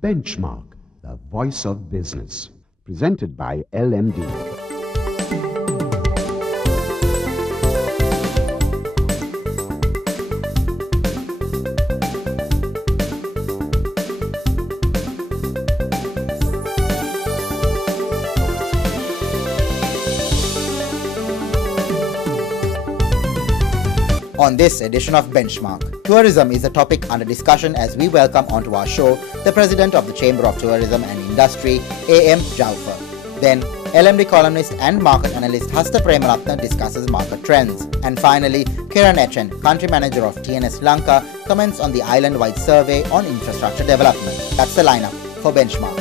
Benchmark, the voice of business. Presented by LMD. On this edition of Benchmark, tourism is a topic under discussion as we welcome onto our show the President of the Chamber of Tourism and Industry, A.M. Jaufer. Then, LMD columnist and market analyst Hasitha Premaratne discusses market trends. And finally, Kiran H, Country Manager of TNS LANKA, comments on the island-wide survey on infrastructure development. That's the lineup for Benchmark.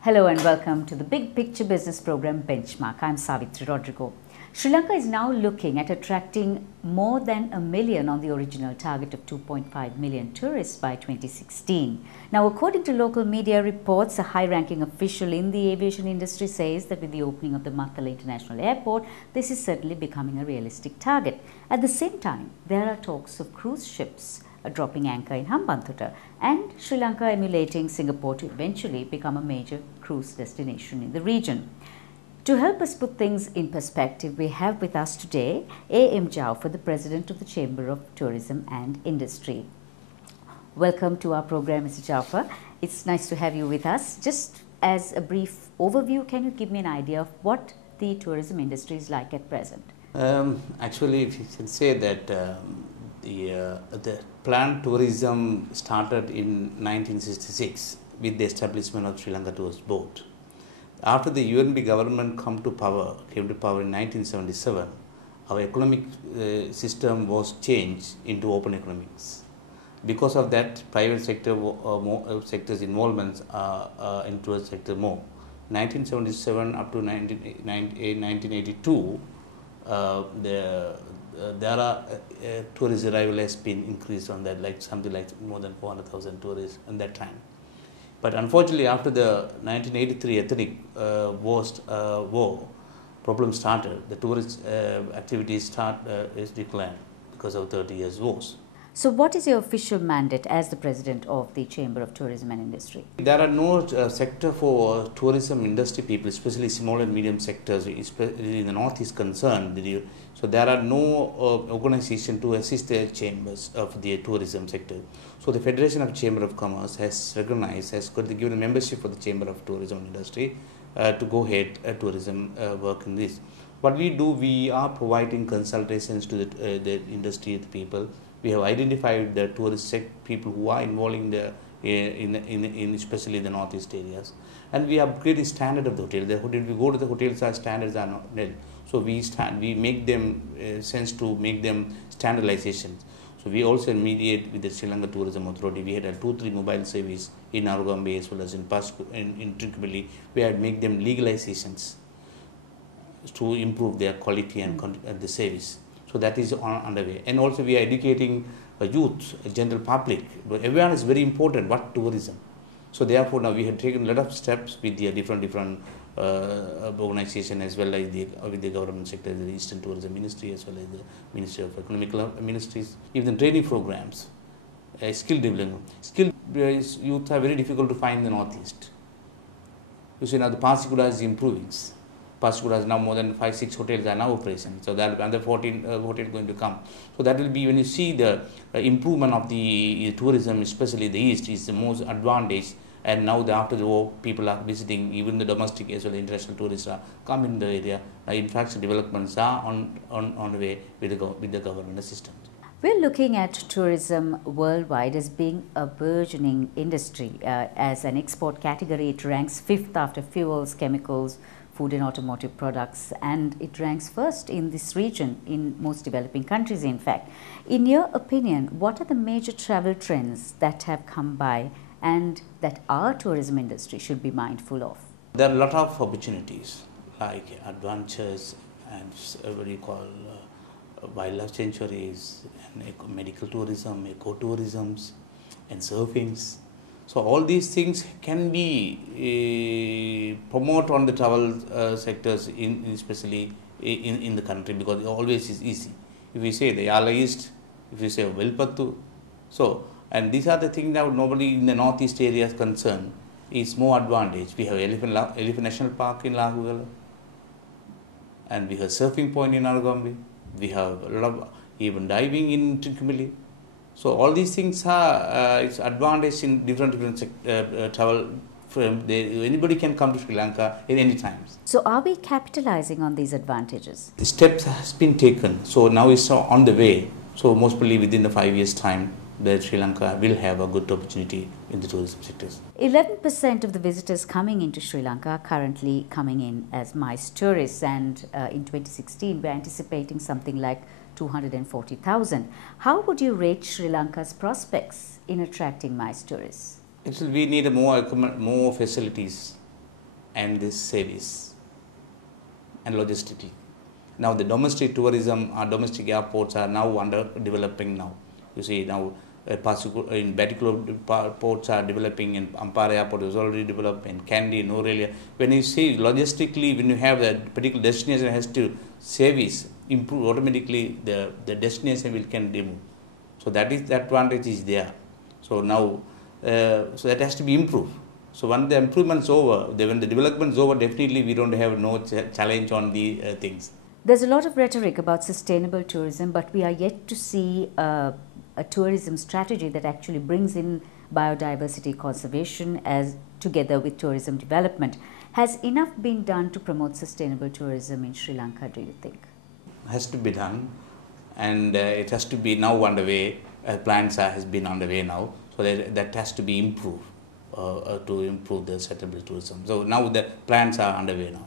Hello and welcome to the Big Picture Business Program Benchmark. I'm Savitri Rodrigo. Sri Lanka is now looking at attracting more than 1 million on the original target of 2.5 million tourists by 2016. Now, according to local media reports, a high-ranking official in the aviation industry says that with the opening of the Matala International Airport, this is certainly becoming a realistic target. At the same time, there are talks of cruise ships dropping anchor in Hambantota and Sri Lanka emulating Singapore to eventually become a major cruise destination in the region. To help us put things in perspective, we have with us today A.M. Jaufer, the President of the Chamber of Tourism and Industry. Welcome to our program, Mr. Jaufer. It's nice to have you with us. Just as a brief overview, can you give me an idea of what the tourism industry is like at present? Actually, if you can say that the planned tourism started in 1966 with the establishment of Sri Lanka Tourist Board. After the UNB government came to power in 1977, our economic system was changed into open economics. Because of that, private sector sector's involvements in tourist sector more. 1977 up to 1982, tourist arrival has been increased on that, like something like more than 400,000 tourists in that time. But unfortunately, after the 1983 ethnic war problem started, the tourist activities is declined because of 30 years wars. So what is your official mandate as the President of the Chamber of Tourism and Industry? There are no sector for tourism industry people, especially small and medium sectors, especially in the north is concerned. So there are no organization to assist the chambers of the tourism sector. So the Federation of Chamber of Commerce has recognized, has given a membership for the Chamber of Tourism and Industry to go ahead tourism work in this. What we do, we are providing consultations to the industry, the people. We have identified the tourist people who are involved in especially the northeast areas, and we upgrade the standard of the hotel. We go to the hotels, our standards are not nil. So we make them sense to make them standardizations. So we also mediate with the Sri Lanka Tourism Authority. We had a 2-3 mobile service in Arugambe as well as in Tricopoli. We had make them legalizations to improve their quality and the service. So that is underway. And also we are educating youth, general public. Everyone is very important, what tourism. So therefore now we have taken a lot of steps with the different organization as well as with the government sector, the Eastern Tourism Ministry as well as the Ministry of Economic Ministries, even training programs, skill development. Skilled youth are very difficult to find in the Northeast. You see now the Pasikuda is improving. Pasikuda has now more than 5-6 hotels are now operational. So that another 14 hotels going to come. So that will be when you see the improvement of the tourism, especially the East, is the most advantage. And now after the war, people are visiting, even the domestic as well as international tourists are coming in the area. In fact, developments are on the way with the government assistance. We're looking at tourism worldwide as being a burgeoning industry. As an export category, it ranks 5th after fuels, chemicals, food and automotive products, and it ranks first in this region in most developing countries, in fact. In your opinion, what are the major travel trends that have come by and that our tourism industry should be mindful of? There are a lot of opportunities like adventures and what you call wildlife sanctuaries, and medical tourism, eco-tourisms and surfings. So all these things can be promoted on the travel sectors, especially in the country, because it always is easy. If we say the Yala East, if you say Velpattu, so And these are the things that nobody in the northeast area is concerned. It's more advantage. We have Elephant National Park in Lahugala, and we have surfing point in Argombi. We have a lot of even diving in Trincomalee. So all these things are it's advantage in different travel. Anybody can come to Sri Lanka at any time. So are we capitalizing on these advantages? Steps has been taken. So now it's on the way. So most probably within the 5 years' time, that Sri Lanka will have a good opportunity in the tourism sectors. 11% of the visitors coming into Sri Lanka are currently coming in as MICE tourists, and in 2016 we're anticipating something like 240,000. How would you rate Sri Lanka's prospects in attracting MICE tourists? Actually, we need more facilities and this service and logistically. Now the domestic tourism, our domestic airports are now under developing now. You see now in Batticaloa ports are developing, and Ampara airport is already developed, in Kandy, in Aurelia. When you see logistically, when you have a particular destination has to service, improve automatically, the destination can move. So that is the advantage is there. So now, so that has to be improved. So when the improvement is over, when the development is over, definitely we don't have no challenge on the things. There's a lot of rhetoric about sustainable tourism, but we are yet to see a tourism strategy that actually brings in biodiversity conservation as together with tourism development. Has enough been done to promote sustainable tourism in Sri Lanka, do you think? Has to be done, and it has to be now underway. Plans has been underway now, so that has to be improved to improve the sustainable tourism. So now the plans are underway now.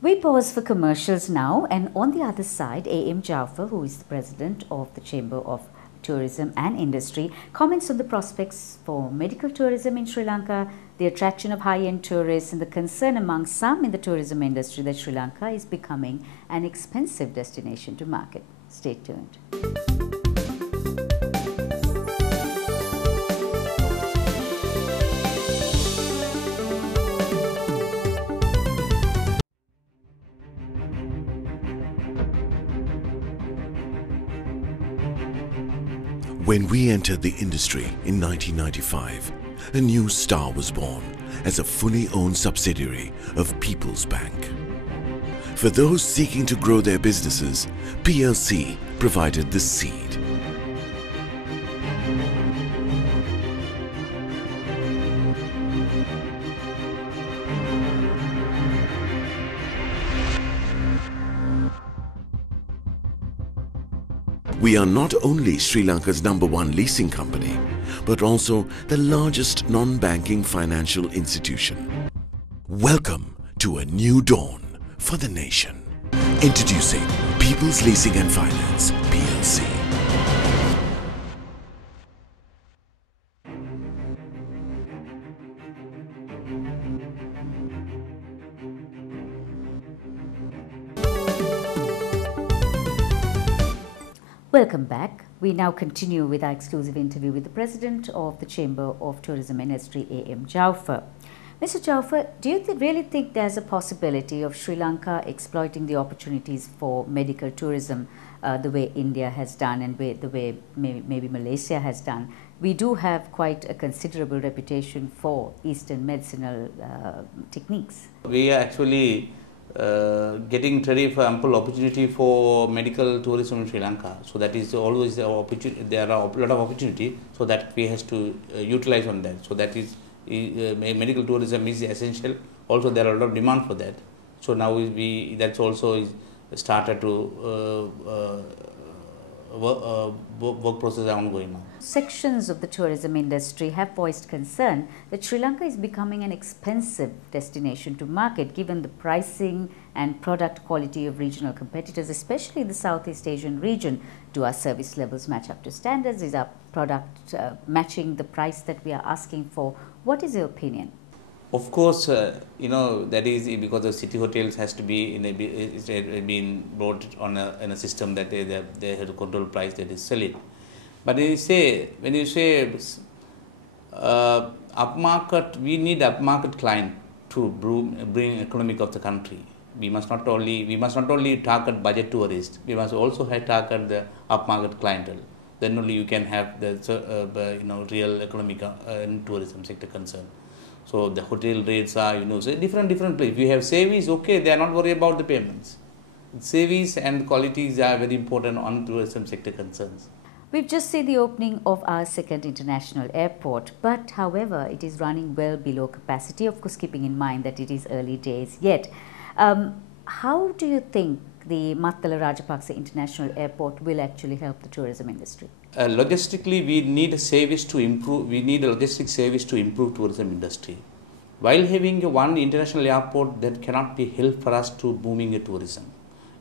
We pause for commercials now, and on the other side, A.M. Jaufer, who is the president of the Chamber of Tourism and Industry, comments on the prospects for medical tourism in Sri Lanka, the attraction of high-end tourists, and the concern among some in the tourism industry that Sri Lanka is becoming an expensive destination to market. Stay tuned. When we entered the industry in 1995, a new star was born as a fully owned subsidiary of People's Bank. For those seeking to grow their businesses, PLC provided the seed. We are not only Sri Lanka's #1 leasing company, but also the largest non-banking financial institution. Welcome to a new dawn for the nation. Introducing People's Leasing and Finance, PLC. Welcome back. We now continue with our exclusive interview with the President of the Chamber of Tourism Industry, A.M. Jaufer. Mr. Jaufer, do you really think there's a possibility of Sri Lanka exploiting the opportunities for medical tourism the way India has done and the way maybe Malaysia has done? We do have quite a considerable reputation for Eastern medicinal techniques. We are actually getting ready for ample opportunity for medical tourism in Sri Lanka. So that is always the opportunity. There are a lot of opportunity, so that we has to utilize on that. So that is medical tourism is essential. Also, there are a lot of demand for that. So now that's also is started to work process are ongoing now. Sections of the tourism industry have voiced concern that Sri Lanka is becoming an expensive destination to market given the pricing and product quality of regional competitors, especially the Southeast Asian region. Do our service levels match up to standards? Is our product matching the price that we are asking for? What is your opinion? Of course, that is because the city hotels has to be been brought on in a system that they have to control price that is sell it. But when you say upmarket, we need upmarket client to bring economic of the country. We must not only target budget tourists. We must also target the upmarket clientele. Then only you can have the real economic and tourism sector concern. So the hotel rates are so different places. If you have service, okay, they are not worried about the payments. Service and qualities are very important on tourism sector concerns. We've just seen the opening of our second international airport, but however, it is running well below capacity, of course keeping in mind that it is early days yet. How do you think the Mattala Rajapaksa International Airport will actually help the tourism industry? Logistically, we need a service to improve. We need a logistics service to improve tourism industry. While having one international airport, that cannot be help for us to booming a tourism.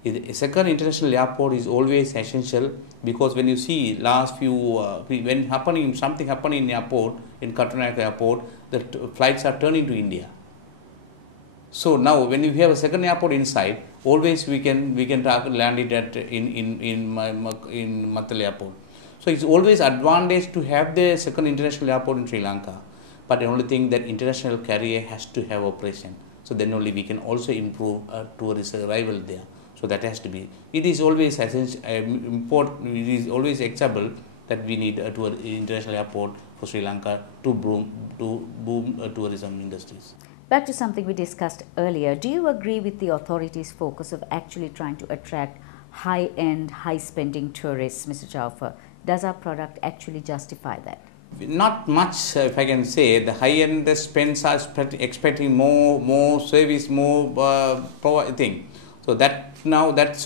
A second international airport is always essential, because when you see last few when something happening in airport, in Katunayaka airport, the flights are turning to India. So now when you have a second airport inside, always we can land it at in Mattala airport. So it's always advantage to have the second international airport in Sri Lanka. But the only thing that international carrier has to have operation. So then only we can also improve tourist arrival there. So that has to be. It is always important. It is always acceptable that we need a international airport for Sri Lanka to boom tourism industries. Back to something we discussed earlier. Do you agree with the authorities' focus of actually trying to attract high-end, high-spending tourists, Mr. Jaufer? Does our product actually justify that? Not much, if I can say. The high-end spends are expecting more service, more thing. So that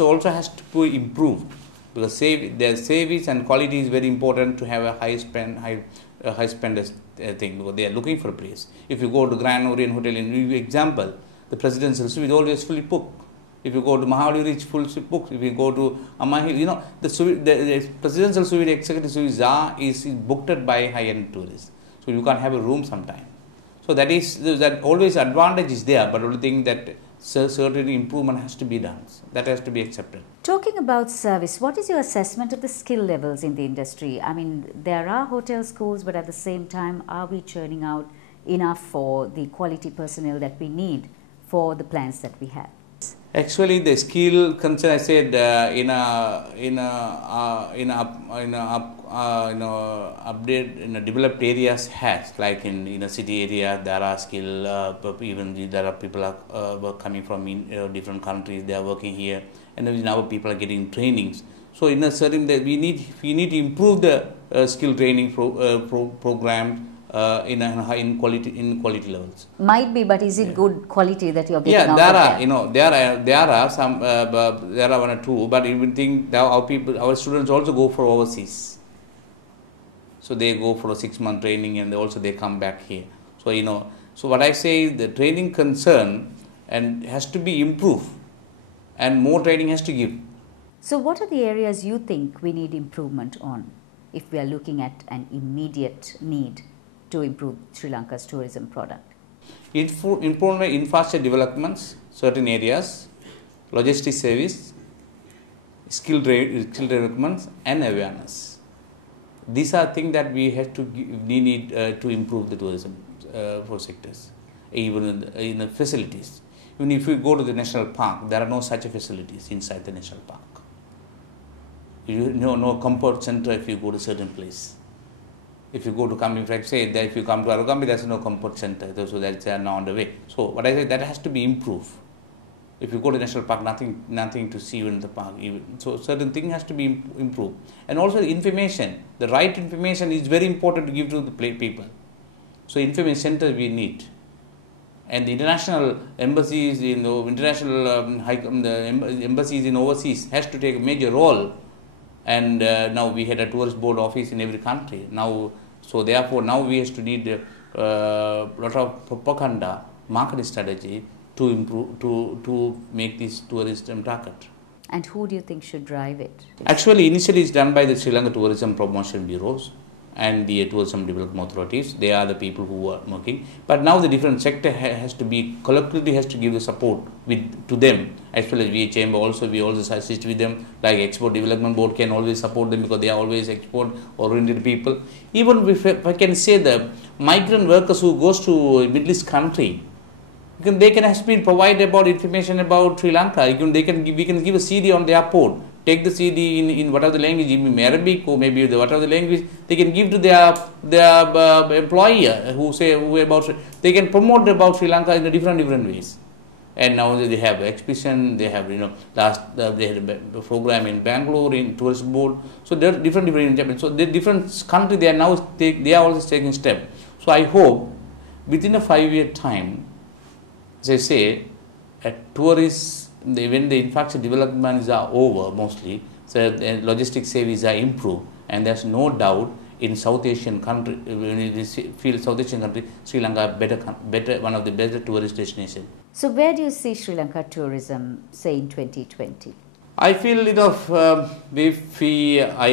also has to be improved, because their service and quality is very important to have a high spend thing, because they are looking for a place. If you go to Grand Orient Hotel, in example, the presidential suite is always fully booked. If you go to Mahawali Ridge, full booked. If you go to Amahil, the presidential suite, executive suite is booked by high-end tourists. So you can't have a room sometime. So that always advantage is there, but only thing that certain improvement has to be done. That has to be accepted. Talking about service, what is your assessment of the skill levels in the industry? I mean, there are hotel schools, but at the same time, are we churning out enough for the quality personnel that we need for the plans that we have? Actually, the skill concern, I said, developed areas has, like in a city area, there are skill. Even there are people coming from different countries. They are working here, and now people are getting trainings. So in a certain we need to improve the skill training program. In quality levels. Might be, but is it good quality that you're getting out of there? There are some, there are one or two, but you would think that our students also go for overseas. So they go for a 6-month training, and they come back here. So so what I say, the training concern and has to be improved, and more training has to give. So what are the areas you think we need improvement on, if we are looking at an immediate need to improve Sri Lanka's tourism product? Improvement infrastructure developments, certain areas, logistics service, skill developments, and awareness. These are things that we need to improve the tourism for sectors, even in the facilities. Even if you go to the national park, there are no such facilities inside the national park. No comfort center if you go to certain place. If you go to Kambi, if you come to Arugambi, there's no comfort center, so that's now on the way. So what I say, that has to be improved. If you go to national park, nothing to see in the park. So certain thing has to be improved. And also the information, the right information is very important to give to the people. So information centers we need. And the international embassies, embassies in overseas has to take a major role. And now we had a tourist board office in every country. So therefore now we have to need a lot of propaganda, marketing strategy to improve, to make this tourism target. And who do you think should drive it? Actually, initially it's done by the Sri Lanka Tourism Promotion Bureaus and the Tourism Development Authorities. They are the people who are working. But now the different sector has to be, collectively has to give the support to them, as well as we Chamber also, we also assist with them, like Export Development Board can always support them because they are always export oriented people. Even if I can say the migrant workers who goes to Middle East country, they can have been provided about information about Sri Lanka. We can give a CD on the airport take the CD in whatever the language, maybe Arabic or maybe whatever the language, they can give to their employer who about, they can promote about Sri Lanka in different ways. And now they have exhibition, they have, they had a program in Bangalore, in tourist board. So there are different in Japan. So the different countries, they are now they are also taking step. So I hope within a 5-year time, as I say, tourists, when the infrastructure developments are over mostly, so the logistic services are improved, and there's no doubt in South Asian country, when you feel South Asian country, Sri Lanka better one of the better tourist destinations. So where do you see Sri Lanka tourism, say, in 2020? I feel I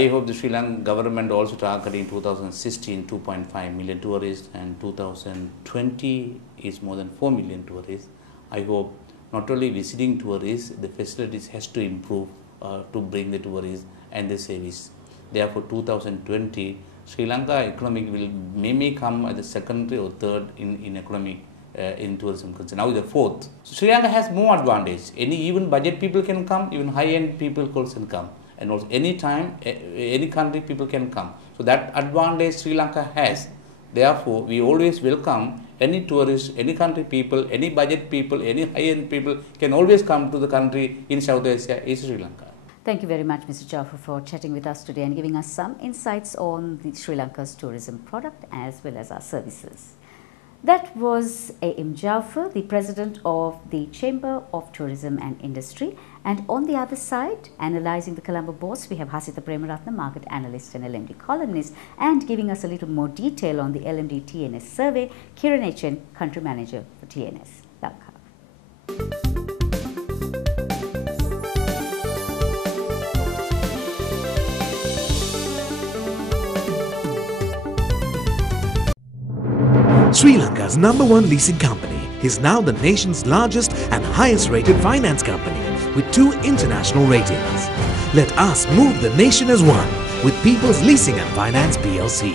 hope the Sri Lankan government also targeting 2016 2.5 million tourists, and 2020 is more than 4 million tourists. I hope not only visiting tourists, the facilities has to improve to bring the tourists and the service. Therefore, 2020 Sri Lanka economic will may come at the secondary or third in economic in tourism concern. Now the fourth. So Sri Lanka has more advantage. Even budget people can come, even high-end people can come, and also any time, any country people can come. So that advantage Sri Lanka has. Therefore, we always welcome any tourist, any country people, any budget people, any high-end people can always come to the country in South Asia, is Sri Lanka. Thank you very much, Mr. Jaufer, for chatting with us today and giving us some insights on the Sri Lanka's tourism product as well as our services. That was A.M. Jaufer, the President of the Chamber of Tourism and Industry. And on the other side, analysing the Colombo bourse, we have Hasitha Premaratne, Market Analyst and LMD columnist, and giving us a little more detail on the LMD TNS survey, Kiran H, Country Manager for TNS, LANKA. Sri Lanka's #1 leasing company is now the nation's largest and highest rated finance company with 2 international ratings. Let us move the nation as one with People's Leasing and Finance PLC.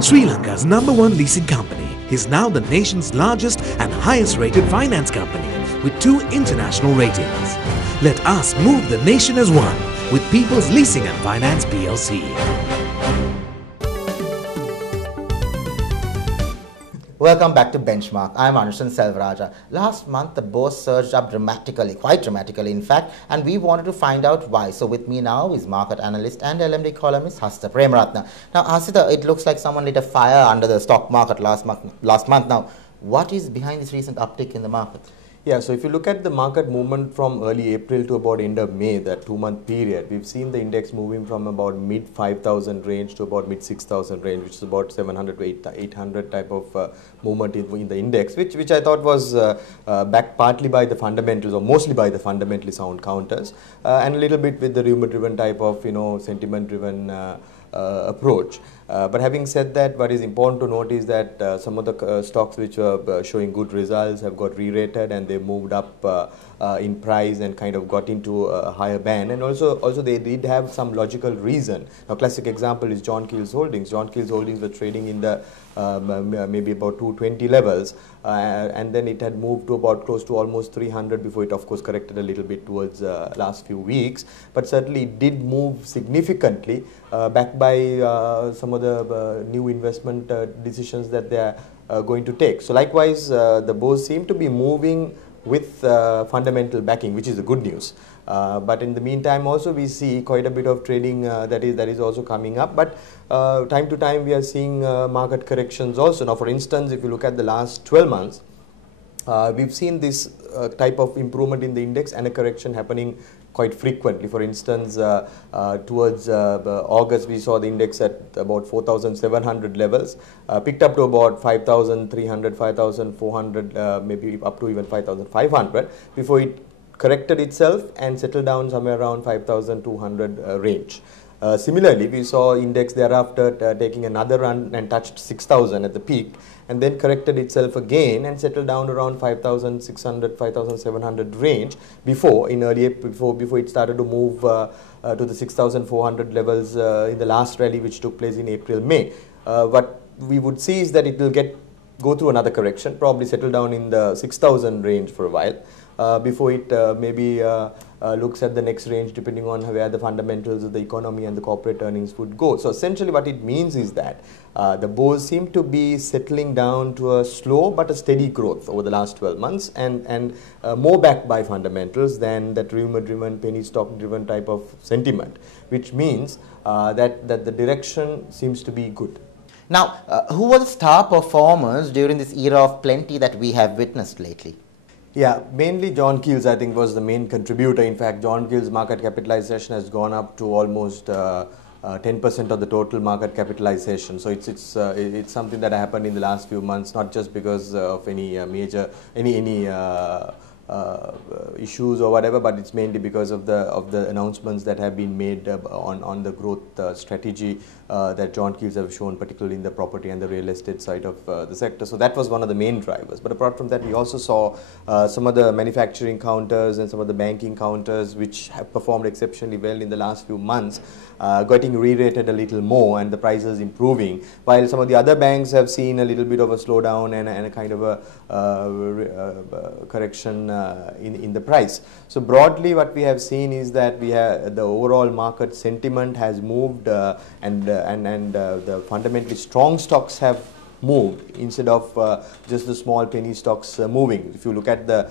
Sri Lanka's #1 leasing company is now the nation's largest and highest rated finance company with 2 international ratings. Let us move the nation as one with People's Leasing and Finance PLC. Welcome back to Benchmark. I'm Anushan Selvaraja. Last month, the bourse surged up dramatically, quite dramatically in fact, and we wanted to find out why. So with me now is market analyst and LMD columnist Hasitha Premaratne. Now, Hasitha, it looks like someone lit a fire under the stock market last month. Now, what is behind this recent uptick in the market? Yeah, so if you look at the market movement from early April to about end of May, that 2-month period, we've seen the index moving from about mid 5,000 range to about mid 6,000 range, which is about 700 to 800 type of movement in the index, which I thought was backed partly by the fundamentals, or mostly by the fundamentally sound counters, and a little bit with the rumor-driven type of, sentiment-driven approach. But having said that, what is important to note is that some of the stocks which were showing good results have got re-rated, and they moved up in price and kind of got into a higher band, and also they did have some logical reason. Now, classic example is John Keel's Holdings. John Keel's Holdings were trading in the maybe about 220 levels, and then it had moved to about close to almost 300 before it of course corrected a little bit towards last few weeks, but certainly it did move significantly, backed by some of the new investment decisions that they are going to take. So likewise, the bourse seem to be moving with fundamental backing, which is the good news. But in the meantime also we see quite a bit of trading that is also coming up, but time to time we are seeing market corrections also. Now, for instance, if you look at the last 12 months, we've seen this type of improvement in the index and a correction happening quite frequently. For instance, towards August, we saw the index at about 4,700 levels, picked up to about 5,300, 5,400, maybe up to even 5,500 before it corrected itself and settled down somewhere around 5,200 range. Similarly, we saw index thereafter taking another run and touched 6,000 at the peak, and then corrected itself again and settled down around 5,600, 5,700 range before it started to move to the 6,400 levels in the last rally, which took place in April, May. What we would see is that it will go through another correction, probably settle down in the 6,000 range for a while before it maybe looks at the next range, depending on where the fundamentals of the economy and the corporate earnings would go. So essentially what it means is that the BOURSE seem to be settling down to a slow but a steady growth over the last 12 months and more backed by fundamentals than that rumor-driven, penny stock-driven type of sentiment, which means that the direction seems to be good. Now, who were the star performers during this era of plenty that we have witnessed lately? Yeah, mainly John Keells, I think, was the main contributor. In fact, John Keells' market capitalization has gone up to almost 10% of the total market capitalization. So it's something that happened in the last few months, not just because of any major issues or whatever, but it's mainly because of the announcements that have been made on the growth strategy that John Keells have shown, particularly in the property and the real estate side of the sector. So that was one of the main drivers. But apart from that, we also saw some of the manufacturing counters and some of the banking counters, which have performed exceptionally well in the last few months, getting re-rated a little more and the prices improving, while some of the other banks have seen a little bit of a slowdown and a kind of a correction in the price. So broadly what we have seen is that the overall market sentiment has moved and the fundamentally strong stocks have moved instead of just the small penny stocks moving. If you look at the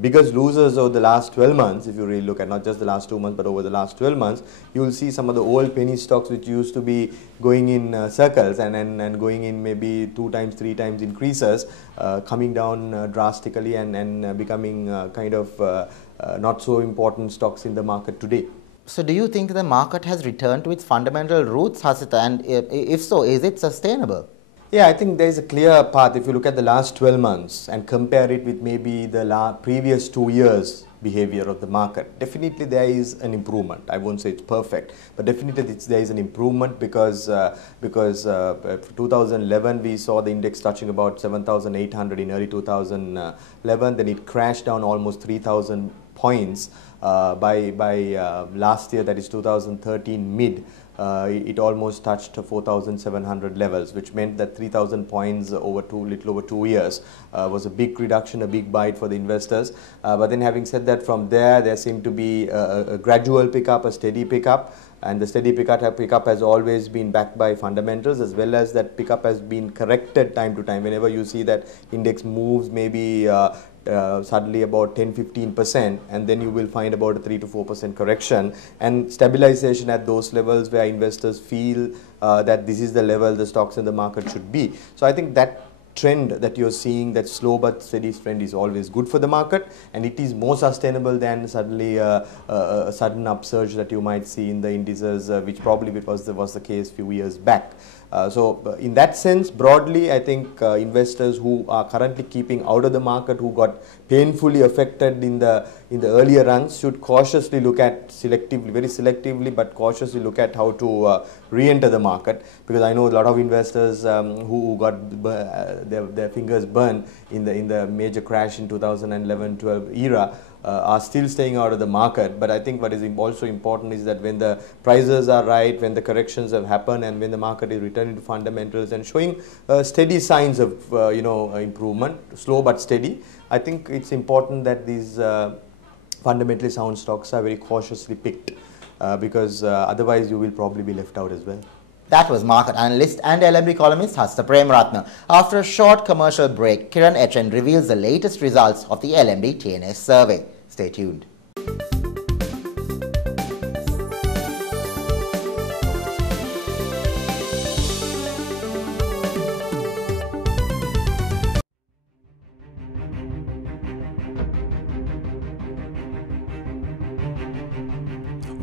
biggest losers over the last 12 months, if you really look at not just the last 2 months but over the last 12 months, you will see some of the old penny stocks which used to be going in circles and going in maybe 2 times, 3 times increases, coming down drastically and becoming kind of not so important stocks in the market today. So do you think the market has returned to its fundamental roots, Hasitha, and if so, is it sustainable? Yeah, I think there is a clear path. If you look at the last 12 months and compare it with maybe the previous 2 years behavior of the market, definitely there is an improvement. I won't say it's perfect, but definitely there is an improvement because 2011 we saw the index touching about 7,800 in early 2011. Then it crashed down almost 3,000 points by last year, that is 2013 mid. It almost touched 4,700 levels, which meant that 3,000 points over little over 2 years was a big reduction, a big bite for the investors. But then having said that, from there seemed to be a gradual pickup, a steady pickup, and the steady pickup has always been backed by fundamentals, as well as that pickup has been corrected time to time. Whenever you see that index moves maybe suddenly about 10-15%, and then you will find about a 3 to 4% correction and stabilization at those levels where investors feel that this is the level the stocks in the market should be. So I think that trend that you're seeing, that slow but steady trend, is always good for the market, and it is more sustainable than suddenly a sudden upsurge that you might see in the indices, which probably was the case few years back. So in that sense, broadly, I think investors who are currently keeping out of the market, who got painfully affected in the earlier runs, should cautiously look at very selectively, but cautiously look at how to re-enter the market, because I know a lot of investors who got their fingers burned in the major crash in 2011-12 era are still staying out of the market. But I think what is also important is that when the prices are right, when the corrections have happened, and when the market is returning to fundamentals and showing steady signs of improvement, slow but steady, I think it's important that these fundamentally sound stocks are very cautiously picked, because otherwise you will probably be left out as well. That was market analyst and LMD columnist Hasitha Premaratne. After a short commercial break, Kiran H reveals the latest results of the LMD TNS survey. Stay tuned.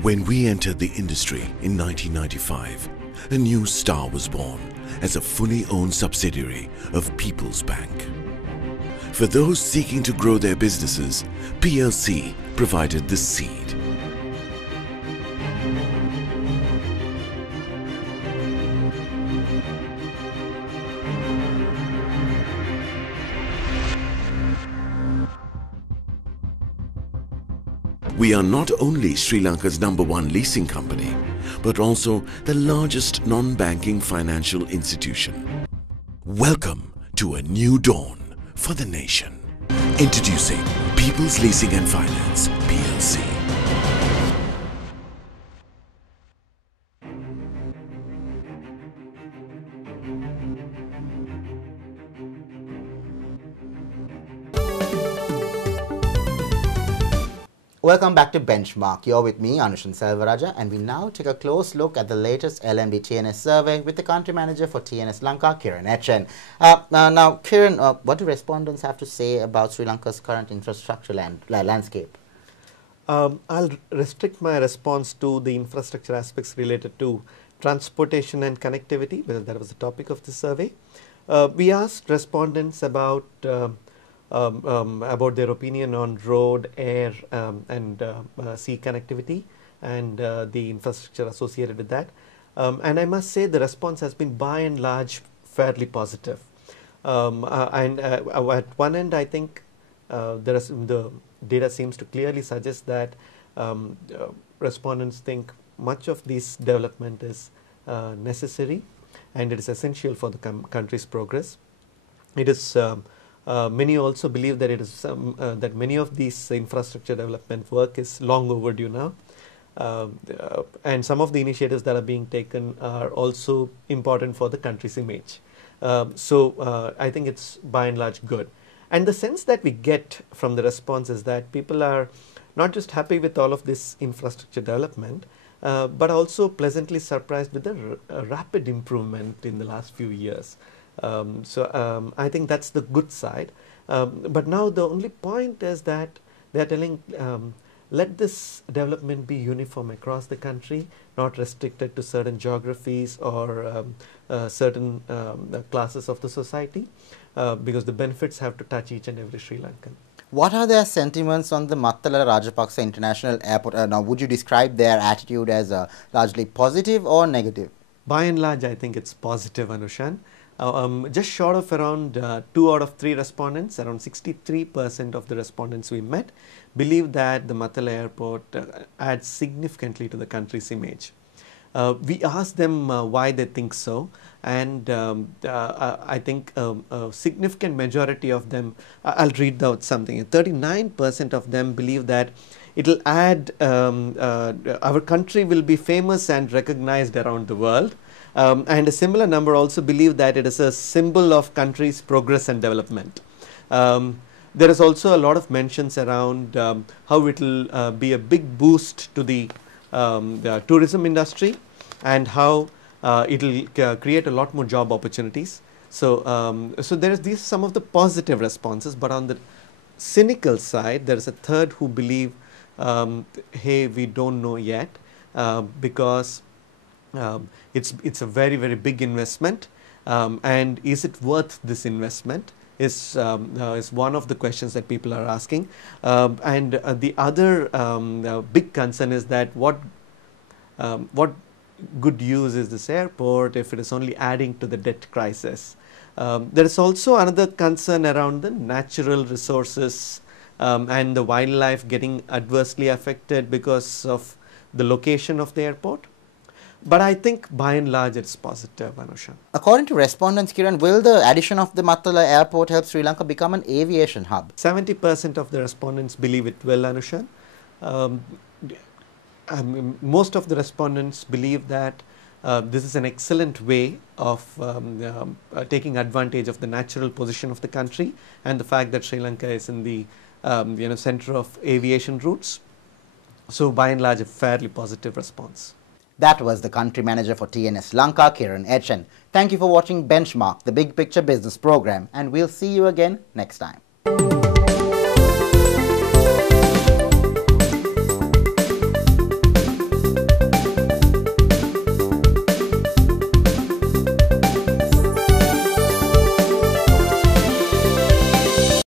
When we entered the industry in 1995, a new star was born as a fully owned subsidiary of People's Bank. For those seeking to grow their businesses, PLC provided the seed. We are not only Sri Lanka's #1 leasing company, but also the largest non-banking financial institution. Welcome to a new dawn for the nation. Introducing People's Leasing and Finance, PLC. Welcome back to Benchmark. You're with me, Anushan Selvaraja, and we now take a close look at the latest LMD TNS survey with the country manager for TNS Lanka, Kiran H. Now, Kiran, what do respondents have to say about Sri Lanka's current infrastructure landscape? I'll restrict my response to the infrastructure aspects related to transportation and connectivity, because that was the topic of the survey. We asked respondents about their opinion on road, air, and sea connectivity and the infrastructure associated with that. And I must say the response has been by and large fairly positive. At one end, I think the data seems to clearly suggest that respondents think much of this development is necessary and it is essential for the country's progress. It is many also believe that it is that many of these infrastructure development work is long overdue now, and some of the initiatives that are being taken are also important for the country's image. I think it's by and large good. And the sense that we get from the response is that people are not just happy with all of this infrastructure development, but also pleasantly surprised with the rapid improvement in the last few years. I think that's the good side. But now the only point is that they are telling, let this development be uniform across the country, not restricted to certain geographies or certain classes of the society, because the benefits have to touch each and every Sri Lankan. What are their sentiments on the Mattala Rajapaksa International Airport? Now, would you describe their attitude as largely positive or negative? By and large, I think it's positive, Anushan. Just short of around 2 out of 3 respondents, around 63% of the respondents we met believe that the Mattala Airport adds significantly to the country's image. We asked them why they think so, and I think a significant majority of them, I'll read out something, 39% of them believe that it will add, our country will be famous and recognized around the world. And a similar number also believe that it is a symbol of country's progress and development. There is also a lot of mentions around how it will be a big boost to the tourism industry and how it will create a lot more job opportunities. So there is these some of the positive responses, but on the cynical side, there is a third who believe, hey, we don't know yet, because it's a very, very big investment, and is it worth this investment is one of the questions that people are asking. And the other big concern is that what good use is this airport if it is only adding to the debt crisis. There is also another concern around the natural resources and the wildlife getting adversely affected because of the location of the airport. But I think by and large it's positive, Anushan. According to respondents, Kiran, will the addition of the Mattala airport help Sri Lanka become an aviation hub? 70% of the respondents believe it will, Anushan. Most of the respondents believe that this is an excellent way of taking advantage of the natural position of the country and the fact that Sri Lanka is in the center of aviation routes. So by and large a fairly positive response. That was the country manager for TNS Lanka, Kiran H. Thank you for watching Benchmark, the Big Picture Business Program, and we'll see you again next time.